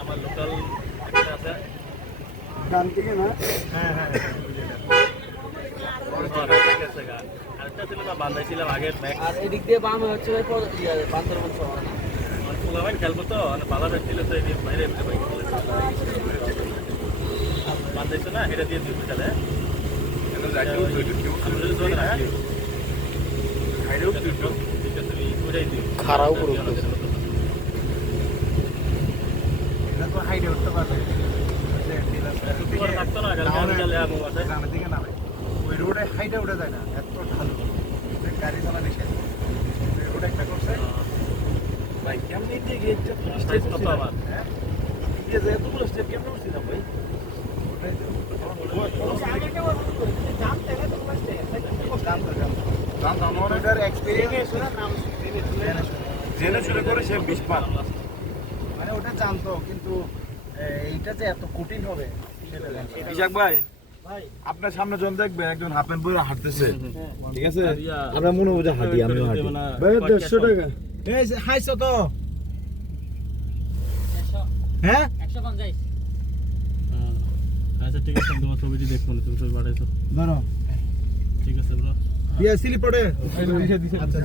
আমার লোকাল আছে গান থেকে না হ্যাঁ হ্যাঁ আরেকটা ছিল না বান্ধাইছিলাম আগের ব্যাগ আর এদিক দিয়ে বাম হচ্ছে বান্দরবন শহর ফুলাবাইন খেলবো তো মানে বালা ব্যাগ ছিল তো এই বাইরে বান্ধাইছো না এটা দিয়ে দিব তাহলে খারাপ করে এটা তো হাইডে উঠতে পারবে ওই রোডে হাইডে উঠে যায় না এত ঢালু গাড়ি চালানো শেষ রোড একটা করছে ভাই কেমনি দিয়ে গিয়েছে এতগুলো স্টেপ কেমন উঠছিলাম ভাই জেনে শুনে করে সে 20 পার মানে ওটা জানতো কিন্তু এইটা যে এত কঠিন হবে ইশাক ভাই আপনার সামনে জন দেখবেন একজন হাফ প্যান্ট পরে হাঁটতেছে ঠিক আছে আমরা মনে হয় হাঁটি আমিও হাঁটি ভাই 150 টাকা এই হাইছো তো হ্যাঁ 150 আচ্ছা ঠিক আছে তোমার ছবিটি দেখবো না তুমি ছবি পাঠাইছো ধরো ঠিক আছে ব্রো দিয়া সিলি পড়ে আচ্ছা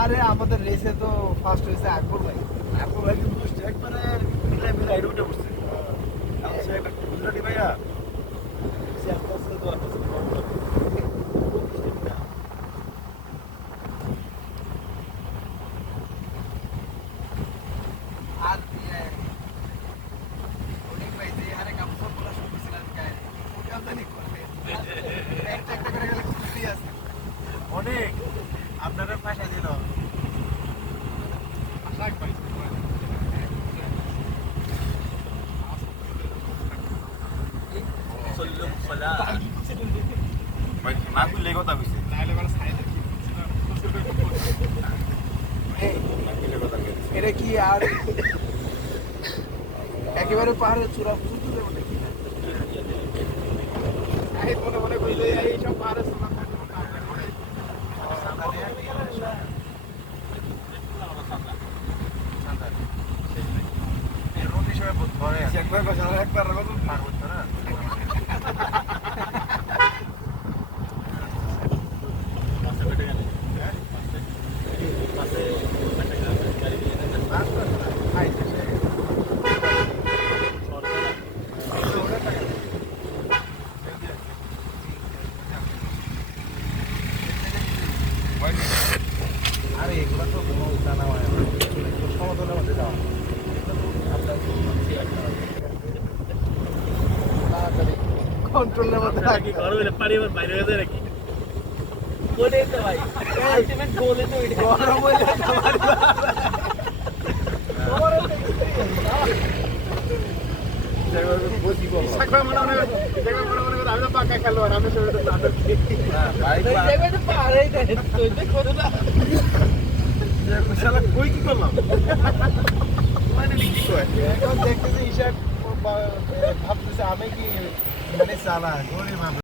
আরে আমাদের রেসে তো ফার্স্ট হয়েছে আকবর ভাই কিন্তু একবারে মিলাই মিলাই রুটে বসছে আচ্ছা একটা গুজরাটি ভাইয়া সে আস্তে তো আর অনেক ভাই যে আরে কাপড় পরা শুরু করেছিলেন গায়ে ওটা জানি করবে একটা একটা করে গেলে খুশি আছে অনেক আপনারা পাশে দিল এটা কি আর একেবারে পাহাড়ের চূড়া বুঝতে মনে মনে কইলে এইসব পাহাড়ের চূড়া একবার না করতো না আরে এগুলো তো কোনো জানা হয় না সমতলের মধ্যে যাওয়া কন্ট্রোলের মধ্যে কি করবে পারি বাইরে হয়ে যায় নাকি ওটাই তো ভাই আলটিমেট গোল তো ওইটা গরম হইলে ভাবতেছে আমি কি মানে চালা গরিব